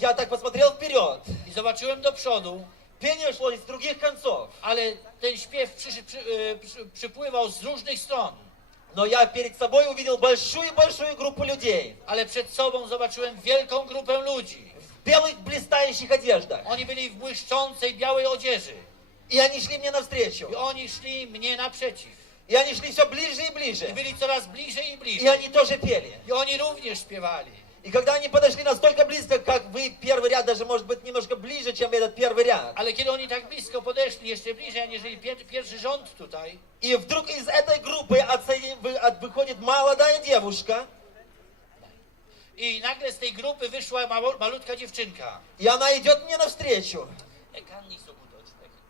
я так посмотрел вперед. i zobaczyłem do przodu, Пение шло из других концов. ale ten śpiew przy, przy, e, przy, przypływał z różnych stron. Но я перед собой увидел большую-большую группу людей Ale przed sobą zobaczyłem wielką grupę ludzi. в белых блистающих одеждах. Oni byli w błyszczącej białej odzieży. И они шли мне навстречу. I oni szli mnie naprzeciw. И они шли все ближе и I ближе. byli coraz bliżej i И bliżej. они тоже пели. I oni również śpiewali. И когда они подошли настолько близко, как вы, первый ряд даже может быть немножко ближе, чем этот первый ряд. Ale kiedy oni tak blisko podeszli, jeszcze bliżej, aniżeli pier, pierwszy rząd tutaj, И вдруг из этой группы отсоедин- вы- от- выходит молодая девушка, i nagle z tej grupy wyszła mało, malutka dziewczynka. и она идет мне навстречу. Er kann nicht so gut Deutsch sprechen.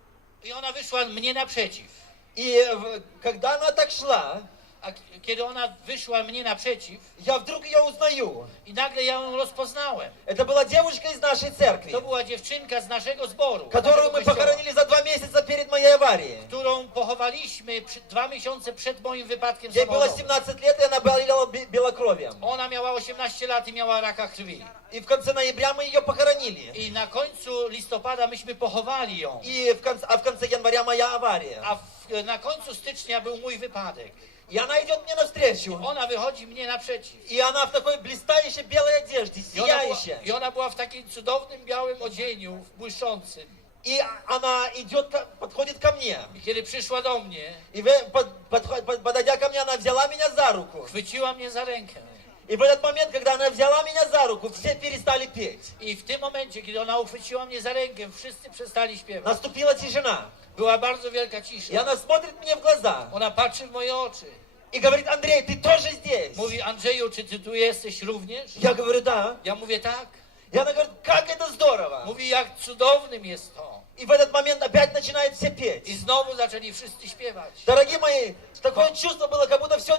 I ona wyszła mnie naprzeciw. И э, когда она так шла, A k- kiedy ona wyszła mnie naprzeciw, я вдруг ее узнаю. i nagle ja ją rozpoznałem. Это была девушка из нашей церкви, To była dziewczynka z naszego zboru, которую naszego мы kościoła, похоронили за два месяца перед моей аварией. którą pochowaliśmy przy, dwa miesiące przed moim wypadkiem Ей было samochodowym. 17 лет, и она болела бе- белокровием. Ona miała 18 lat i miała raka krwi. И в конце ноября мы ее похоронили. I na końcu listopada myśmy pochowali ją. И в конце, а в конце января моя авария. A w, na końcu stycznia był mój wypadek. И она идет мне навстречу. Ona wychodzi mnie naprzeciw. И она в такой блистающей белой одежде, I ona, była, сияющая. I ona była w takim cudownym białym odzieniu, błyszczącym. И она идет, ко- подходит ко мне. I kiedy przyszła do mnie, И вы- под- подход- под- подойдя ко мне, она взяла меня за руку. chwyciła mnie za rękę. И в этот момент, когда она взяла меня за руку, все перестали петь. I w tym momencie, kiedy ona uchwyciła mnie za rękę, wszyscy przestali śpiewać. Наступила тишина. Była bardzo wielka И cisza. она смотрит мне в глаза Ona patrzy w moje oczy. и говорит, Андрей, ты тоже здесь? Mówi, Andrzeju, czy ty tu jesteś również? Я говорю, да. Ja mówię, tak. И она говорит, как это здорово. Mówi, jak cudownym jest to. И в этот момент опять начинают все петь. I znowu zaczęli wszyscy śpiewać. Дорогие мои, такое чувство было, как будто все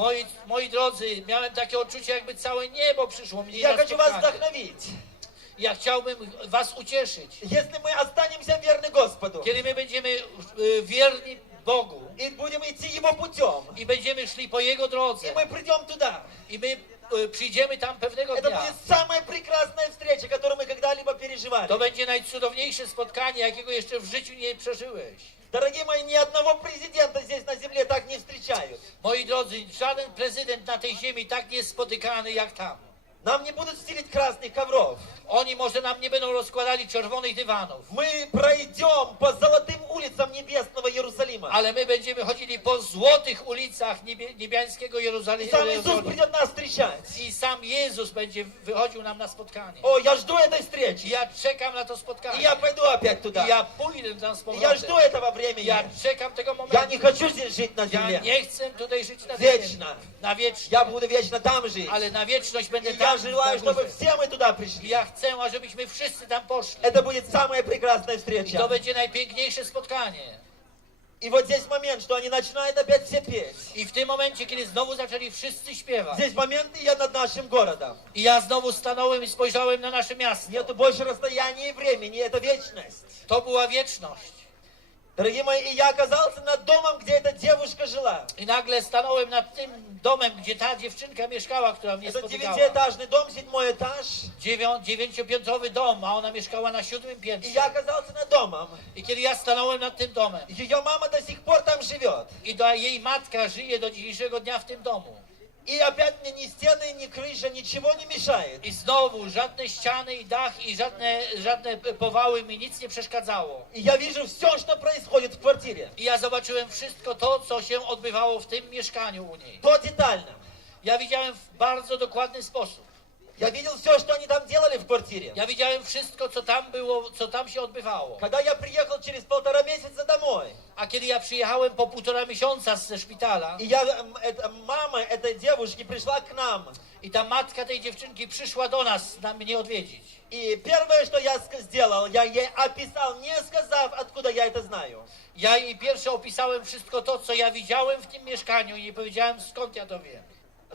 Moi, moi drodzy, miałem takie odczucie, jakby całe niebo przyszło mnie Я na хочу вас spotkanie. вдохновить. Ja chciałbym was ucieszyć. Если мы останемся верны Господу Kiedy my będziemy y, wierni Bogu и будем идти Его путем, i będziemy szli po Jego drodze и мы придем туда, i my y, przyjdziemy tam pewnego это dnia, будет самая прекрасная встреча, которую мы когда-либо переживали. to będzie najcudowniejsze spotkanie, jakiego jeszcze w życiu nie przeżyłeś. Дорогие мои, ни одного президента drodzy, żaden prezydent na tej ziemi tak nie jest spotykany jak tam. Нам не будут стелить красных ковров. Oni może nam nie będą rozkładali czerwonych dywanów, Мы пройдем по золотым улицам небесного Иерусалима. ale my będziemy chodzili po złotych ulicach niebie, niebiańskiego И Jeruzalemu. сам Иисус придет нас встречать. I sam Jezus będzie wychodził nam na spotkanie. О, я жду этой I встречи. ja czekam na to И spotkanie. я пойду опять I туда. ja pójdę tam z И я жду powrotem. этого времени. Ja czekam tego Я momentu. не хочу здесь жить на Ja земле. nie chcę tutaj żyć na Вечно. ziemi. Na wiecznie. Я буду вечно там жить. Ale na wieczność będę И я tam. желаю, na чтобы górze. все мы туда I пришли. Ja chcę, ażebyśmy wszyscy tam poszli. Это будет самая прекрасная I to встреча. będzie najpiękniejsze spotkanie. И вот здесь момент, что они начинают опять все петь. I w tym momencie, kiedy znowu zaczęli wszyscy śpiewać, Здесь момент, и я над нашим городом. i ja znowu stanąłem i spojrzałem na nasze miasto, Нету больше расстояния и времени, это вечность. to była wieczność. Дорогие мои, и я оказался над домом, где эта девушка жила. I nagle stanąłem nad tym domem, gdzie ta dziewczynka mieszkała, która mnie Это spotykała. девятиэтажный дом, седьмой этаж. Dziewią, dziewięciopiętrowy dom, a ona mieszkała na siódmym И piętrze. я оказался над домом. I kiedy ja stanąłem nad tym domem, Ее мама до сих пор там живет. i do, jej matka żyje do dzisiejszego dnia w tym domu. И опять мне ни стены, ни крыша, ничего не мешает. I znowu żadne ściany i dach i żadne, żadne powały mi nic nie przeszkadzało. И я вижу все, что происходит в квартире. I ja zobaczyłem wszystko to, co się odbywało w tym mieszkaniu u niej. То детально. Ja widziałem w bardzo dokładny sposób. Я видел все, что они там делали в квартире. Ja widziałem wszystko, co tam było, co tam się odbywało. Когда я приехал через полтора месяца домой, A kiedy ja przyjechałem po półtora miesiąca ze szpitala и я, м, это, мама этой девушки пришла к нам, i ta matka tej dziewczynki przyszła do nas, na mnie odwiedzić. и первое, что я ска- сделал, я ей описал, не сказав, откуда я это знаю. Ja jej pierwsze opisałem wszystko to, co ja widziałem w tym mieszkaniu i nie powiedziałem skąd ja to wiem.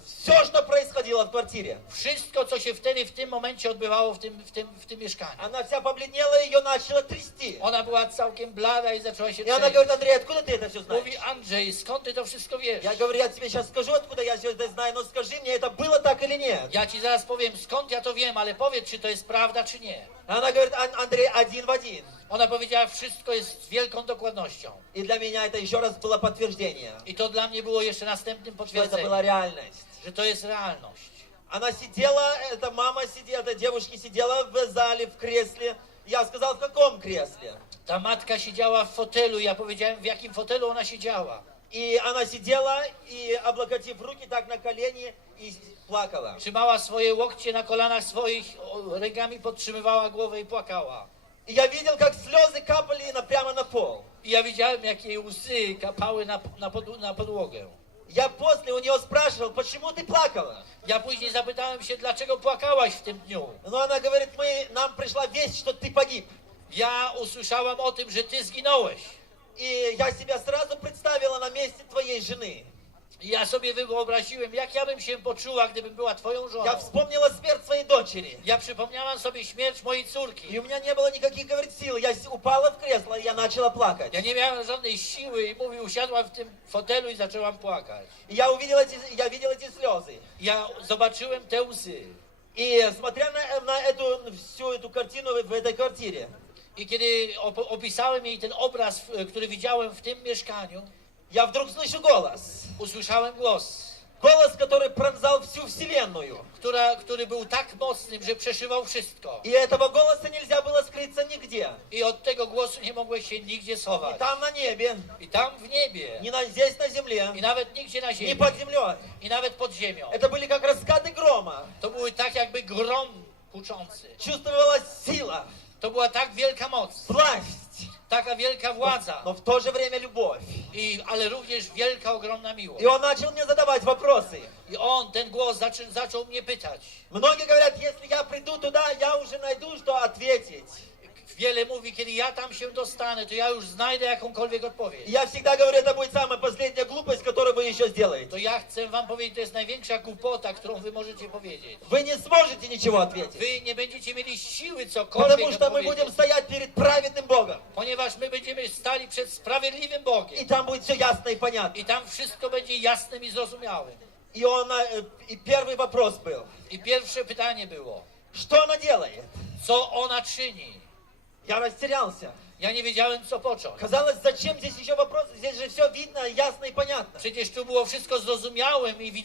все, что происходило в квартире. Wszystko, co się wtedy, w tym momencie odbywało w tym, w tym, w tym mieszkaniu. Она вся побледнела, ее начало трясти. Ona była całkiem blada i zaczęła się И она trzęść. говорит, Андрей, откуда ты это все знаешь? Mówi, Andrzej, skąd ty to wszystko wiesz? Я говорю, я тебе сейчас скажу, откуда я все это знаю, но skажи мне, это было так или нет? Ja ci zaraz powiem, skąd ja to wiem, ale powiedz, czy to jest prawda, czy nie. Она говорит, «Ан- Андрей, один в один. Ona powiedziała, wszystko jest z wielką dokładnością. И для меня это еще раз было подтверждение, I to dla mnie było jeszcze następnym что это potwierdzeniem, была реальность. że to jest realność. Она сидела, эта мама сидела, эта девушка сидела в зале, в кресле. Я сказал, в каком кресле? Ta matka siedziała w fotelu, ja powiedziałem, w jakim fotelu ona siedziała. И она сидела и, облокотив руки так на колени, и плакала. Trzymała swoje łokcie na kolanach swoich, o, rękami podtrzymywała głowę i płakała. И я видел, как слезы капали на, прямо на пол. I ja widziałem, jak jej łzy kapały na, na, pod, na podłogę. Я после у нее спрашивал, почему ты плакала? Ja później zapytałem się, dlaczego płakałaś w tym dniu. Но она говорит, мы, нам пришла весть, что ты погиб. Ja usłyszałam o tym, że ty zginąłeś. И я себя сразу представила на месте твоей жены. I ja sobie wyobraziłem, jak ja bym się poczuła, gdybym była twoją żoną. Я вспомнила смерть своей дочери. Ja przypomniałam sobie śmierć mojej córki. И у меня не было никаких, говорит, сил. Я упала в кресло, и я начала плакать. Ja nie miałem żadnej siły i mówi, usiadłam w tym fotelu i zaczęłam płakać. И я увидел эти, я видел эти слезы. Ja zobaczyłem te łzy. И смотря на, на эту, всю эту картину в, в этой квартире, I kiedy op opisałem jej ten obraz, w- który widziałem w tym mieszkaniu, я вдруг слышу голос. usłyszałem głos, Голос, который пронзал всю вселенную. która, który był tak mocnym, że przeszywał wszystko. И этого голоса нельзя было скрыться нигде. I od tego głosu nie mogłeś się nigdzie Ни schować. там на небе, I tam w niebie, ни на, здесь на земле, i nawet nigdzie na ни ziemi, под землей. i nawet pod ziemią. Это были как раскаты грома. To były tak jakby grom huczący. Чувствовалась сила, To była tak wielka moc, власть, taka wielka władza, но в то же время любовь. i, ale również wielka, ogromna miłość. И он начал мне задавать вопросы. I on, ten głos, zaczą, zaczął mnie pytać. Многие говорят, если я приду туда, я уже найду, что ответить. Wiele mówi, kiedy ja tam się dostanę, to ja już znajdę jakąkolwiek И odpowiedź. я всегда говорю, это будет самая последняя глупость, которую вы еще сделаете. To ja chcę wam powiedzieć, to jest największa głupota, którą wy możecie powiedzieć. Вы не сможете ничего ответить. Wy nie będziecie mieli siły cokolwiek Потому что мы будем odpowiedzieć, стоять перед праведным Богом. ponieważ my będziemy stali przed sprawiedliwym Bogiem. И там будет все ясно и понятно. I tam wszystko będzie jasnym i zrozumiałym. И, он, э, и первый вопрос был, I pierwsze pytanie było, что она делает? co ona czyni? Я растерялся. Ja nie wiedziałem, co począć. Казалось, зачем здесь еще вопрос? Здесь же все видно, ясно и понятно. Przecież tu było wszystko zrozumiałym i widocznym.